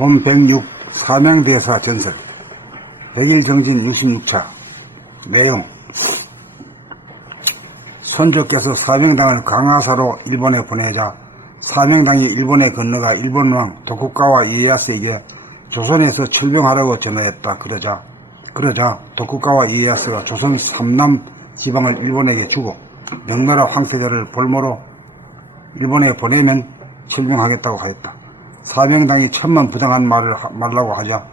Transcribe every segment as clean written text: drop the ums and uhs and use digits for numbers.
본 106 사명대사 전설 백일 정진 66차 내용. 선조께서 사명당을 강화사로 일본에 보내자 사명당이 일본에 건너가 일본왕 도쿠가와 이에야스에게 조선에서 철병하라고 전하였다. 그러자 도쿠가와 이에야스가 조선 삼남 지방을 일본에게 주고 명나라 황태자를 볼모로 일본에 보내면 철병하겠다고 하였다. 사명당이 천만 부당한 말을 말라고 하자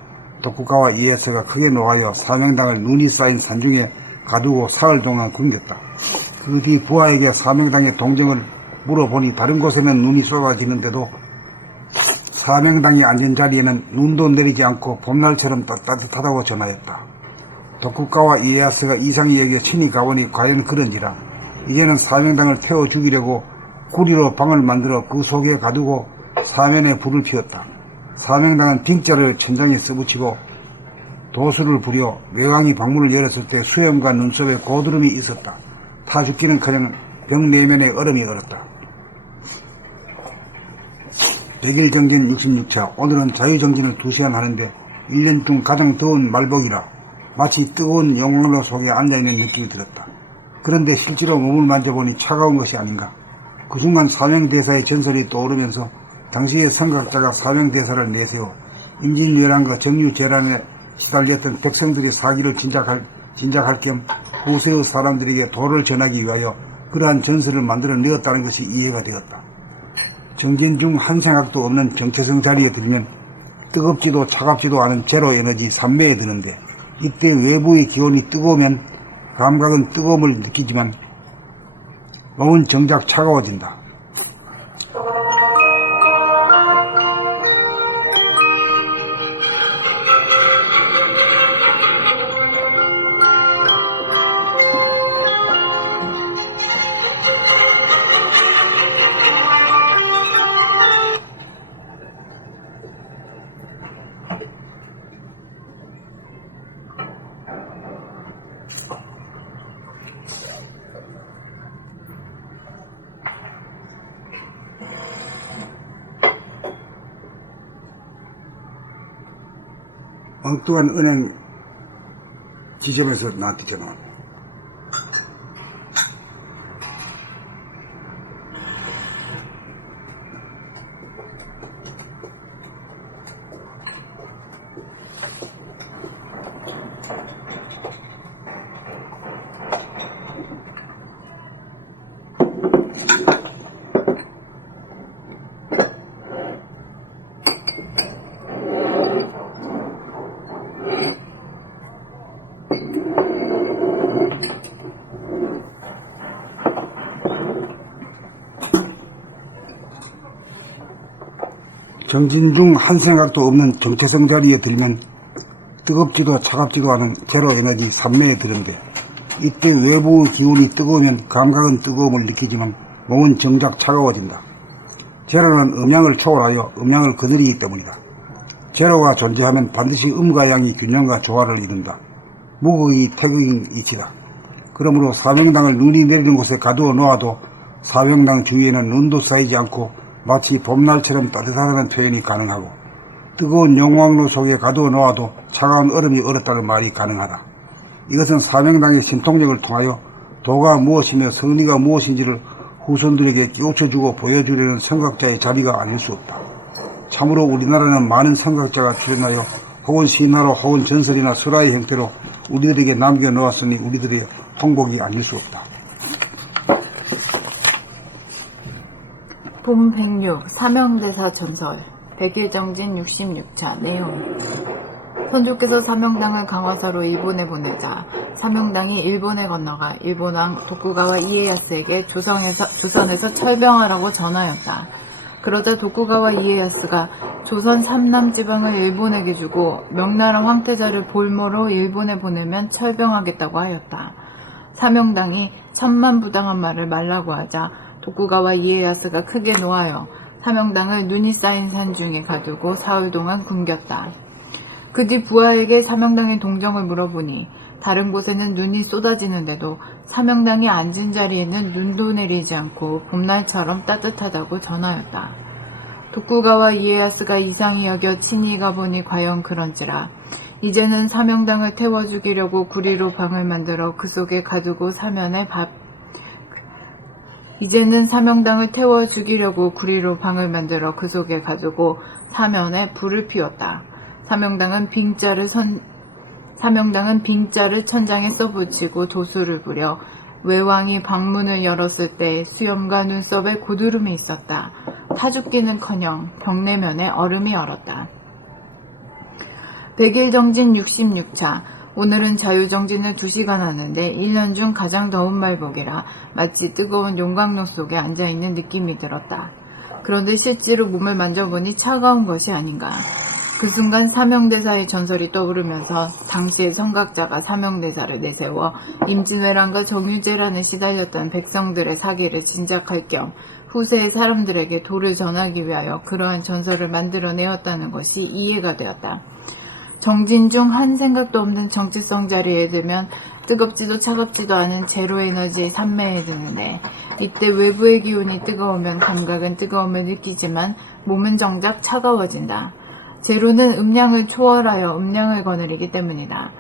도쿠가와 이에야스가 크게 노하여 사명당을 눈이 쌓인 산중에 가두고 사흘 동안 굶겼다. 그 뒤 부하에게 사명당의 동정을 물어보니 다른 곳에는 눈이 쏟아지는데도 사명당이 앉은 자리에는 눈도 내리지 않고 봄날처럼 따뜻하다고 전하였다. 도쿠가와 이에야스가 이상히 여겨 친히 가보니 과연 그런지라. 이제는 사명당을 태워 죽이려고 구리로 방을 만들어 그 속에 가두고 사면에 불을 피웠다. 사명당은 빙자를 천장에 써붙이고 도수를 부려 외왕이 방문을 열었을 때 수염과 눈썹에 고드름이 있었다. 타 죽기는커녕 벽 내면에 얼음이 얼었다. 백일 정진 66차. 오늘은 자유정진을 2시간 하는데 1년 중 가장 더운 말복이라 마치 뜨거운 영광로 속에 앉아있는 느낌이 들었다. 그런데 실제로 몸을 만져보니 차가운 것이 아닌가. 그 순간 사명대사의 전설이 떠오르면서 당시의 선각자가 사명대사를 내세워 임진왜란과 정유재란에 시달렸던 백성들의 사기를 진작할 겸 후세의 사람들에게 도를 전하기 위하여 그러한 전설을 만들어내었다는 것이 이해가 되었다. 정진 중 한 생각도 없는 정체성 자리에 들면 뜨겁지도 차갑지도 않은 제로 에너지 산매에 드는데 이때 외부의 기온이 뜨거우면 감각은 뜨거움을 느끼지만 몸은 정작 차가워진다. 엉뚱한 은행 지점에서 나한테 전화 왔네. 정진 중 한 생각도 없는 정체성 자리에 들면 뜨겁지도 차갑지도 않은 제로 에너지 산매에 드는데 이때 외부의 기운이 뜨거우면 감각은 뜨거움을 느끼지만 몸은 정작 차가워진다. 제로는 음양을 초월하여 음양을 거느리기 때문이다. 제로가 존재하면 반드시 음과 양이 균형과 조화를 이룬다. 무극이 태극인 이치다. 그러므로 사명당을 눈이 내리는 곳에 가두어 놓아도 사명당 주위에는 눈도 쌓이지 않고 마치 봄날처럼 따뜻하다는 표현이 가능하고 뜨거운 영광로 속에 가두어 놓아도 차가운 얼음이 얼었다는 말이 가능하다. 이것은 사명당의 신통력을 통하여 도가 무엇이며 성리가 무엇인지를 후손들에게 깨우쳐주고 보여주려는 선각자의 자비가 아닐 수 없다. 참으로 우리나라는 많은 선각자가 출현하여 혹은 신화로 혹은 전설이나 설화의 형태로 우리들에게 남겨놓았으니 우리들의 홍복이 아닐 수 없다. 본 106 사명대사 전설 백일정진 66차 내용. 선조께서 사명당을 강화사로 일본에 보내자 사명당이 일본에 건너가 일본왕 도쿠가와 이에야스에게 조선에서 철병하라고 전하였다. 그러자 도쿠가와 이에야스가 조선 삼남 지방을 일본에게 주고 명나라 황태자를 볼모로 일본에 보내면 철병하겠다고 하였다. 사명당이 천만 부당한 말을 말라고 하자 도쿠가와 이에야스가 크게 노하여 사명당을 눈이 쌓인 산중에 가두고 사흘 동안 굶겼다. 그 뒤 부하에게 사명당의 동정을 물어보니 다른 곳에는 눈이 쏟아지는데도 사명당이 앉은 자리에는 눈도 내리지 않고 봄날처럼 따뜻하다고 전하였다. 독구가와 이에야스가 이상히 여겨 친히 가보니 과연 그런지라. 이제는 사명당을 태워 죽이려고 구리로 방을 만들어 그 속에 가두고 사면에 불을 피웠다. 사명당은 빙자를 천장에 써붙이고 도수를 부려 외왕이 방문을 열었을 때 수염과 눈썹에 고드름이 있었다. 타죽기는커녕 벽내면에 얼음이 얼었다. 100일 정진 66차. 오늘은 자유정진을 2시간 하는데 1년 중 가장 더운 말복이라 마치 뜨거운 용광로 속에 앉아있는 느낌이 들었다. 그런데 실제로 몸을 만져보니 차가운 것이 아닌가. 그 순간 사명대사의 전설이 떠오르면서 당시의 성각자가 사명대사를 내세워 임진왜란과 정유재란에 시달렸던 백성들의 사기를 진작할 겸 후세의 사람들에게 도를 전하기 위하여 그러한 전설을 만들어내었다는 것이 이해가 되었다. 정진 중 한 생각도 없는 정치성 자리에 들면 뜨겁지도 차갑지도 않은 제로 에너지의 산매에 드는데 이때 외부의 기운이 뜨거우면 감각은 뜨거움을 느끼지만 몸은 정작 차가워진다. 제로는 음량을 초월하여 음량을 거느리기 때문이다.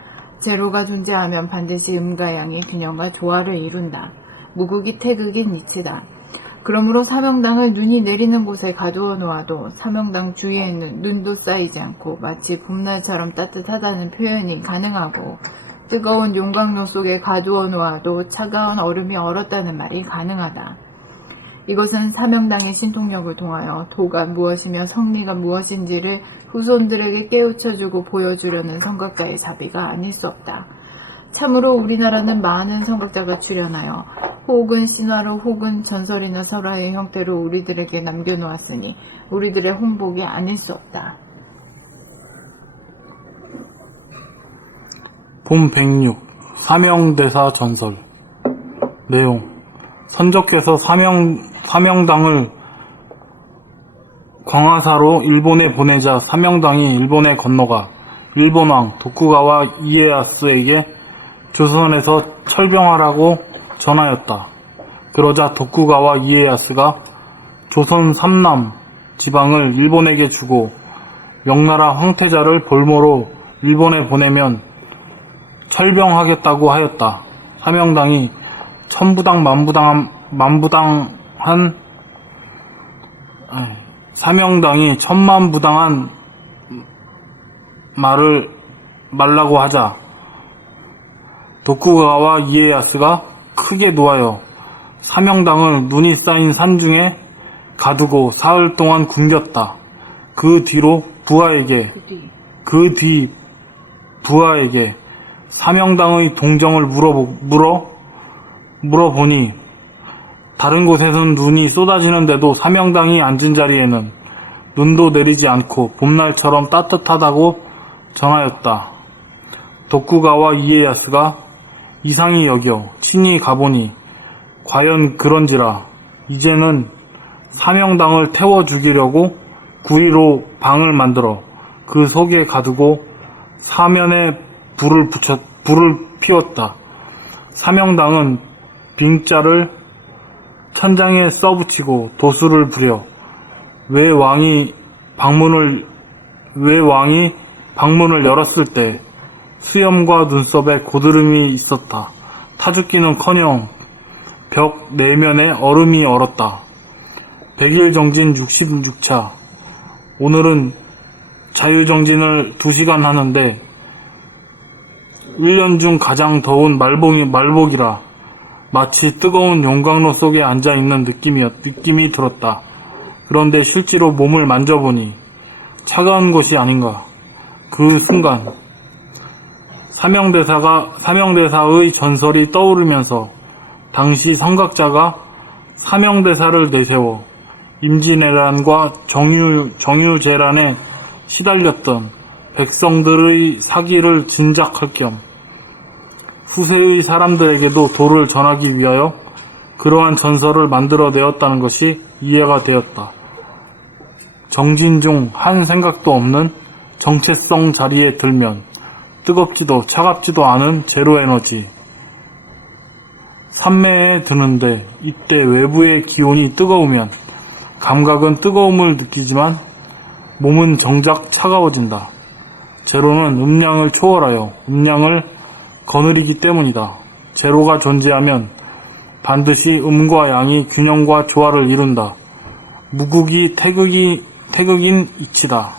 제로가 존재하면 반드시 음과 양이 균형과 조화를 이룬다. 무극이 태극인 이치다. 그러므로 사명당을 눈이 내리는 곳에 가두어 놓아도 사명당 주위에는 눈도 쌓이지 않고 마치 봄날처럼 따뜻하다는 표현이 가능하고 뜨거운 용광로 속에 가두어 놓아도 차가운 얼음이 얼었다는 말이 가능하다. 이것은 사명당의 신통력을 통하여 도가 무엇이며 성리가 무엇인지를 후손들에게 깨우쳐주고 보여주려는 성각자의 자비가 아닐 수 없다. 참으로 우리나라는 많은 성각자가 출연하여 혹은 신화로 혹은 전설이나 설화의 형태로 우리들에게 남겨놓았으니 우리들의 홍복이 아닐 수 없다. 본 106 사명대사 전설. 내용: 선조께서 사명당을 광화사로 일본에 보내자 사명당이 일본에 건너가 일본왕 도쿠가와 이에야스에게 조선에서 철병하라고 전하였다. 그러자 도쿠가와 이에야스가 조선 삼남 지방을 일본에게 주고 명나라 황태자를 볼모로 일본에 보내면 철병하겠다고 하였다. 사명당이 천만부당한 말을 말라고 하자 도쿠가와 이에야스가 크게 노하여 사명당을 눈이 쌓인 산중에 가두고 사흘 동안 굶겼다. 그 뒤 부하에게 사명당의 동정을 물어보니 다른 곳에서는 눈이 쏟아지는데도 사명당이 앉은 자리에는 눈도 내리지 않고 봄날처럼 따뜻하다고 전하였다. 도쿠가와 이에야스가 이상히 여겨 친히 가보니 과연 그런지라. 이제는 사명당을 태워 죽이려고 구리로 방을 만들어 그 속에 가두고 사면에 불을 피웠다. 사명당은 빙자를 천장에 써붙이고 도수를 부려 외왕이 방문을 열었을 때 수염과 눈썹에 고드름이 있었다. 타죽기는커녕 벽 내면에 얼음이 얼었다. 100일 정진 66차. 오늘은 자유정진을 2시간 하는데 1년 중 가장 더운 말복이라 마치 뜨거운 용광로 속에 앉아있는 느낌이 들었다. 그런데 실제로 몸을 만져보니 차가운 것이 아닌가. 그 순간 사명대사의 전설이 떠오르면서 당시 성각자가 사명대사를 내세워 임진왜란과 정유재란에 시달렸던 백성들의 사기를 진작할 겸 후세의 사람들에게도 도를 전하기 위하여 그러한 전설을 만들어내었다는 것이 이해가 되었다. 정진 중 한 생각도 없는 정체성 자리에 들면 뜨겁지도 차갑지도 않은 제로에너지 산매에 드는데 이때 외부의 기온이 뜨거우면 감각은 뜨거움을 느끼지만 몸은 정작 차가워진다. 제로는 음량을 초월하여 음량을 거느리기 때문이다. 제로가 존재하면 반드시 음과 양이 균형과 조화를 이룬다. 무극이 태극인 이치다.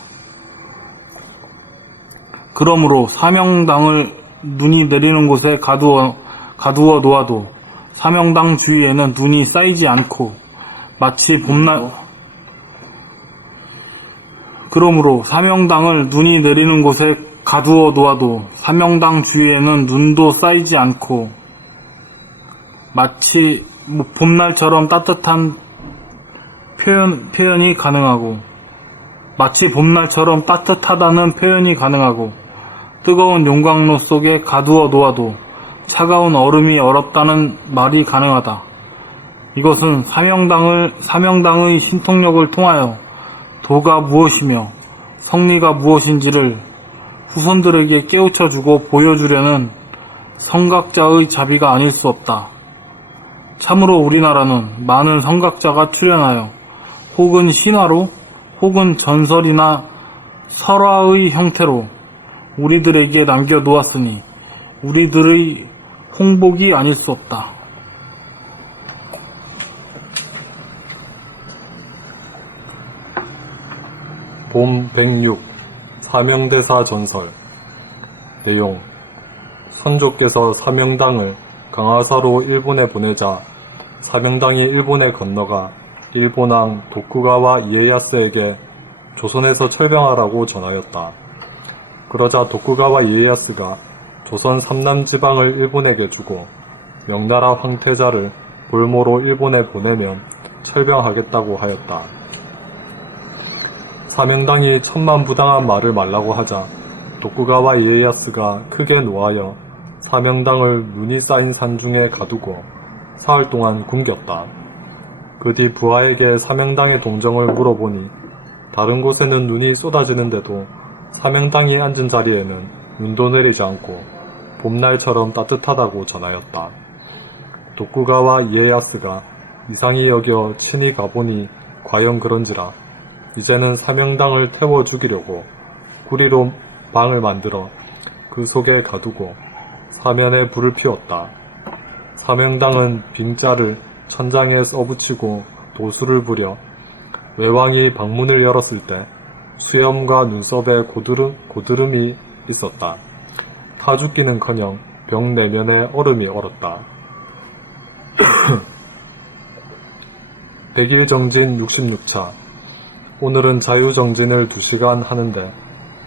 그러므로 사명당을 눈이 내리는 곳에 가두어 놓아도 사명당 주위에는 눈이 쌓이지 않고 마치 봄날 그러므로 사명당을 눈이 내리는 곳에 가두어 놓아도 사명당 주위에는 눈도 쌓이지 않고 마치 봄날처럼 따뜻한 표현이 가능하고 마치 봄날처럼 따뜻하다는 표현이 가능하고 뜨거운 용광로 속에 가두어 놓아도 차가운 얼음이 얼었다는 말이 가능하다. 이것은 사명당의 신통력을 통하여 도가 무엇이며 성리가 무엇인지를 후손들에게 깨우쳐주고 보여주려는 성각자의 자비가 아닐 수 없다. 참으로 우리나라는 많은 성각자가 출현하여 혹은 신화로 혹은 전설이나 설화의 형태로 우리들에게 남겨놓았으니 우리들의 홍복이 아닐 수 없다. 봄 106 사명대사 전설. 내용: 선조께서 사명당을 강화사로 일본에 보내자 사명당이 일본에 건너가 일본왕 도쿠가와 이에야스에게 조선에서 철병하라고 전하였다. 그러자 도쿠가와 이에야스가 조선 삼남지방을 일본에게 주고 명나라 황태자를 볼모로 일본에 보내면 철병하겠다고 하였다. 사명당이 천만부당한 말을 말라고 하자 도쿠가와 이에야스가 크게 노하여 사명당을 눈이 쌓인 산중에 가두고 사흘 동안 굶겼다. 그 뒤 부하에게 사명당의 동정을 물어보니 다른 곳에는 눈이 쏟아지는데도 사명당이 앉은 자리에는 눈도 내리지 않고 봄날처럼 따뜻하다고 전하였다. 도쿠가와 이에야스가 이상히 여겨 친히 가보니 과연 그런지라 이제는 사명당을 태워 죽이려고 구리로 방을 만들어 그 속에 가두고 사면에 불을 피웠다. 사명당은 빙자를 천장에 써붙이고 도수를 부려 외왕이 방문을 열었을 때 수염과 눈썹에 고드름이 있었다. 타 죽기는커녕 벽 내면에 얼음이 얼었다. 100일 정진 66차. 오늘은 자유정진을 2시간 하는데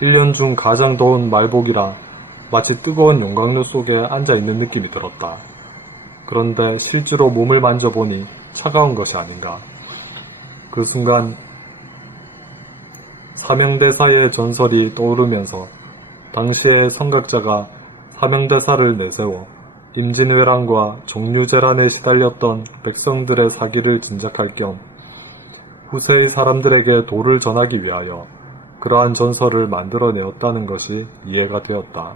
1년 중 가장 더운 말복이라 마치 뜨거운 용광로 속에 앉아있는 느낌이 들었다. 그런데 실제로 몸을 만져보니 차가운 것이 아닌가. 그 순간 사명대사의 전설이 떠오르면서 당시의 성각자가 사명대사를 내세워 임진왜란과 종류재란에 시달렸던 백성들의 사기를 진작할 겸 후세의 사람들에게 도를 전하기 위하여 그러한 전설을 만들어내었다는 것이 이해가 되었다.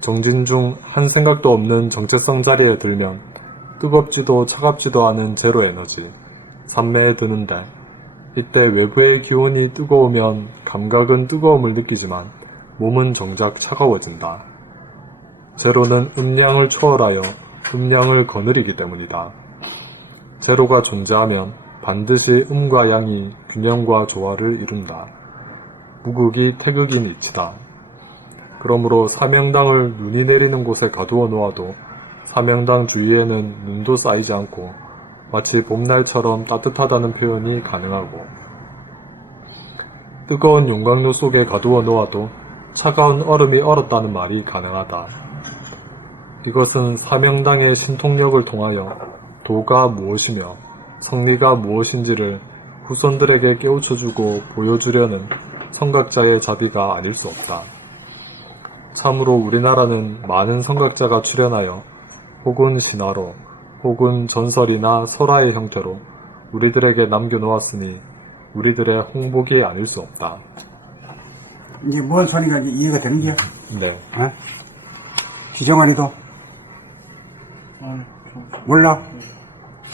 정진 중 한 생각도 없는 정체성 자리에 들면 뜨겁지도 차갑지도 않은 제로 에너지, 산매에 드는데 이때 외부의 기온이 뜨거우면 감각은 뜨거움을 느끼지만 몸은 정작 차가워진다. 제로는 음량을 초월하여 음량을 거느리기 때문이다. 제로가 존재하면 반드시 음과 양이 균형과 조화를 이룬다. 무극이 태극인 이치다. 그러므로 사명당을 눈이 내리는 곳에 가두어 놓아도 사명당 주위에는 눈도 쌓이지 않고 마치 봄날처럼 따뜻하다는 표현이 가능하고 뜨거운 용광로 속에 가두어 놓아도 차가운 얼음이 얼었다는 말이 가능하다. 이것은 사명당의 신통력을 통하여 도가 무엇이며 성리가 무엇인지를 후손들에게 깨우쳐주고 보여주려는 성각자의 자비가 아닐 수 없다. 참으로 우리나라는 많은 성각자가 출현하여 혹은 신화로 혹은 전설이나 설화의 형태로 우리들에게 남겨놓았으니 우리들의 홍복이 아닐 수 없다. 이제 뭔 소리가 이제 이해가 되는 거야? 네. 어? 기정아리도? 몰라?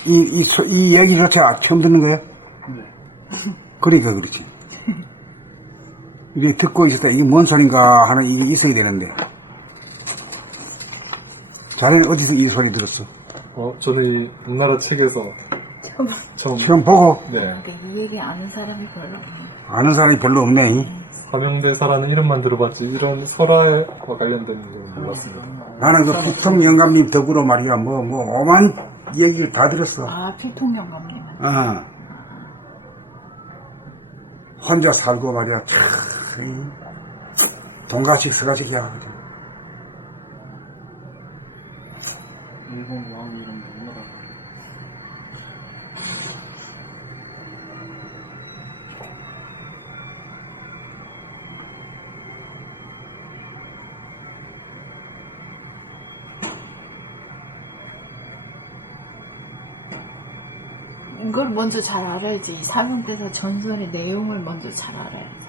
이 얘기조차 처음 듣는 거야? 그러니까 그렇지. 이게 듣고 있을 때 이게 뭔 소린가 하는 이게 있어야 되는데. 자네는 어디서 이 소리 들었어? 저는 이 우리나라 책에서 처음 시험 보고 네, 그러니까 이 얘기 아는 사람이 별로 없네. 아는 사람이 별로 없네. 사명대사라는 이름만 들어봤지 이런 설화와 관련된 건 몰랐습니다. 나는 그 부통 영감님 덕으로 말이야 뭐 오만 얘기를 다 들었어. 아, 필통영감님은. 혼자 살고 말이야 참 동가식 서가식이야. 일본 왕 이름 뭐라 이걸 먼저 잘 알아야지. 사명대사 전설의 내용을 먼저 잘 알아야지.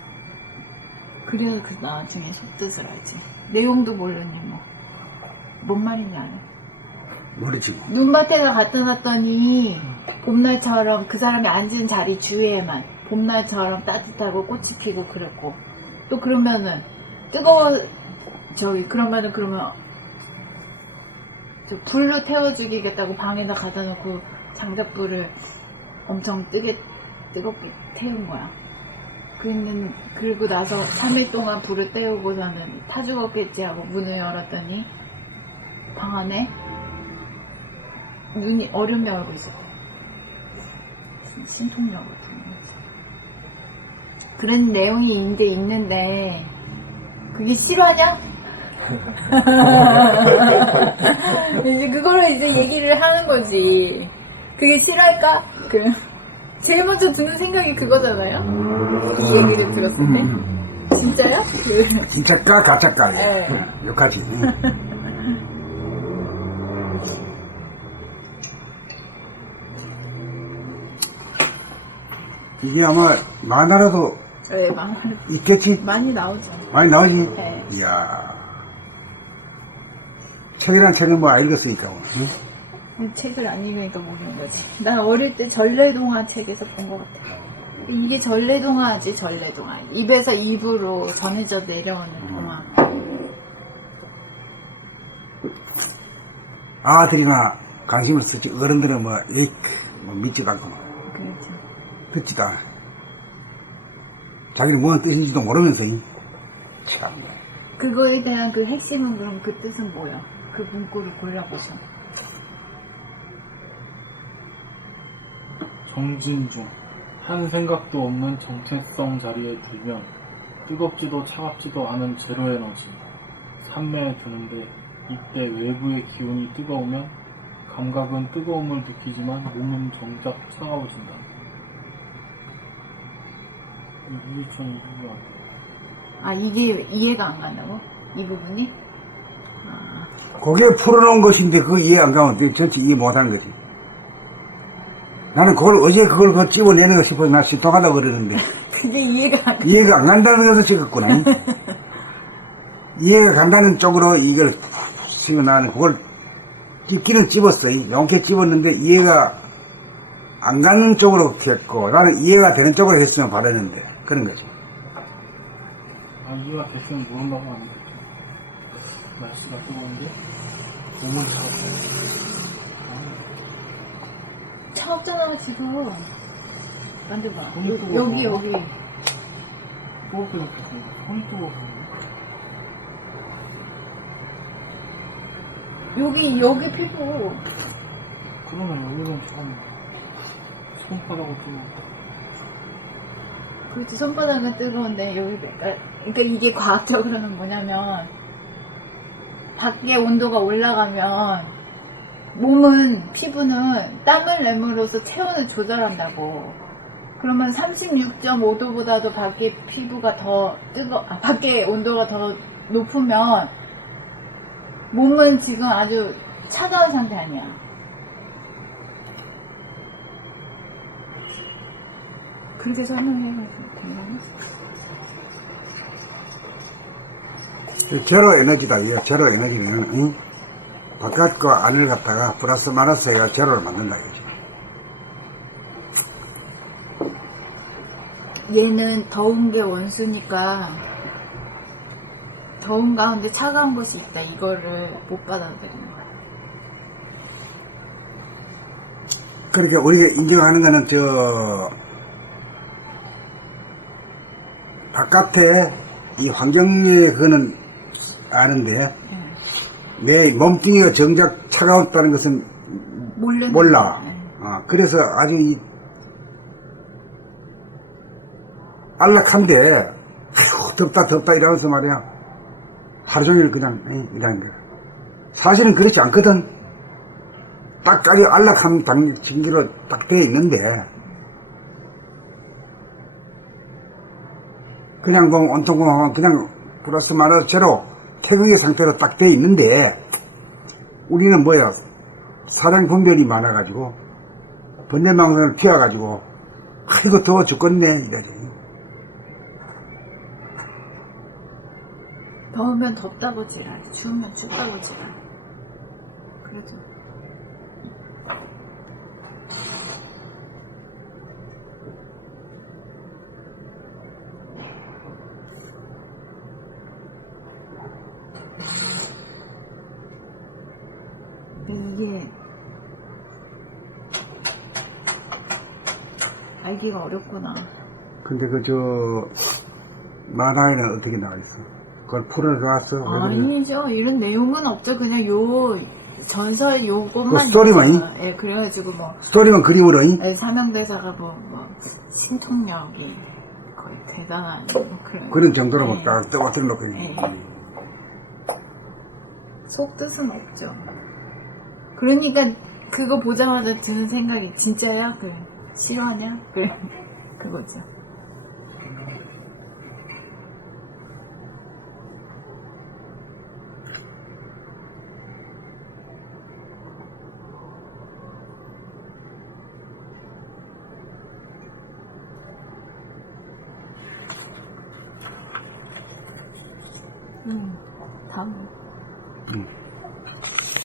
그래야 그 나중에 속뜻을 알지. 내용도 모르니 뭐. 뭔 말인지 아네. 모르지. 눈밭에다 갖다 놨더니 봄날처럼 그 사람이 앉은 자리 주위에만 봄날처럼 따뜻하고 꽃이 피고 그랬고 또 그러면은 그러면 저 불로 태워 죽이겠다고 방에다 갖다 놓고 장작불을 엄청 뜨겁게 태운 거야. 그리고 나서 3일 동안 불을 때우고서는 타 죽었겠지 하고 문을 열었더니 방 안에 눈이 얼음이 얼고 있었대. 신통력 같은 거지. 그런 내용이 이제 있는데 그게 실화냐? 이제 그거를 이제 얘기를 하는 거지. 그게 실화일까? 제일 먼저 드는 생각이 그거잖아요. 이 얘기를 들었을 때. 진짜요? 진짜까 가짜까 네. 욕하지. 이게 아마 만화라도 네, 있겠지? 많이 나오죠. 많이 나오지? 네. 이야. 책이란 책은 뭐 읽었으니까. 응? 책을 안 읽으니까 모르는 거지. 난 어릴 때 전래동화 책에서 본 것 같아. 이게 전래동화지, 전래동화. 입에서 입으로 전해져 내려오는 동화. 아들이나 관심을 쓰지 어른들은 뭐 믿지도 않고 그렇죠. 듣지도 않아. 자기는 무슨 뜻인지도 모르면서 참. 그거에 대한 그 핵심은 그럼 그 뜻은 뭐야? 그 문구를 골라보셔. 정진중 한 생각도 없는 정체성 자리에 들면 뜨겁지도 차갑지도 않은 제로 에너지 산매에 드는데 이때 외부의 기운이 뜨거우면 감각은 뜨거움을 느끼지만 몸은 정작 차가워진다. 물리천이 누구야? 아, 이게 이해가 안 간다고? 이 부분이? 아, 그게 풀어놓은 것인데 그 이해 안 가면 전체 이해 못하는 거지. 나는 어제 그걸 집어내는 거 싶어서 나 시통하려고 그러는데 그게 이해가 안 가. 이해가 안 간다는 것을 찍었구나. 이해가 간다는 쪽으로 이걸 지금 나는 그걸 찍기는 집었어. 용케 집었는데 이해가 안 가는 쪽으로 했고 나는 이해가 되는 쪽으로 했으면 바라는데 그런 거지. 아, 이해가 됐으면 모른다고 하는 거죠. 날씨가 뜨거운데 몸은 차갑다. 차갑잖아, 지금. 만져봐. 손이 뜨거워. 여기. 뜨겁게 느꼈습니다. 손이 뜨거워서. 여기 피부. 그러네, 여기는 차갑네. 손바닥으로 뜨거워. 그렇지, 손바닥은 뜨거운데, 그러니까 이게 과학적으로는 뭐냐면, 밖에 온도가 올라가면, 피부는 땀을 내므로써 체온을 조절한다고. 그러면 36.5도보다도 밖에 피부가 더 밖에 온도가 더 높으면, 몸은 지금 아주 차가운 상태 아니야. 그렇게 설명해가지고 되나? 제로 에너지다. 이 제로 에너지는 응? 바깥과 안을 갖다가 플러스 마이너스 해야 제로를 만든다 이거지. 얘는 더운 게 원수니까 더운 가운데 차가운 것이 있다. 이거를 못 받아들이는 거야. 그렇게 우리가 인정하는 거는 저 바깥에 이 환경에 그거는 아는데 내 몸뚱이가 정작 차가웠다는 것은 몰라. 그래서 아주 이 안락한데 아이고 덥다 이러면서 말이야 하루 종일 그냥 이러는 거야. 사실은 그렇지 않거든. 딱 아주 안락한 징기로 딱 돼 있는데 그냥 뭐 온통 그냥 플러스 마이너스 제로 태극의 상태로 딱 돼 있는데 우리는 뭐야 사량 분별이 많아가지고 번뇌망상을 피워가지고 아이고 더워 죽겠네 이러지. 더우면 덥다고 지랄, 추우면 춥다고 지랄. 그러죠. 근데 이게 알기가 어렵구나. 근데 그 저 만화에는 어떻게 나와 있어? 그걸 풀어놨어? 아니죠. 이런 내용은 없죠. 그냥 요 전설 요것만. 그 스토리만? 있어요. 예, 그래가지고 뭐. 스토리만 그림으로 예, 사명대사가 뭐 신통력이 거의 대단한 그런 정도로 예. 뭐 딱 떠받들어 놓고 있는 예. 속뜻은 없죠. 그러니까 그거 보자마자 드는 생각이 진짜야? 그래. 실화냐? 그래. 그거죠. 다음.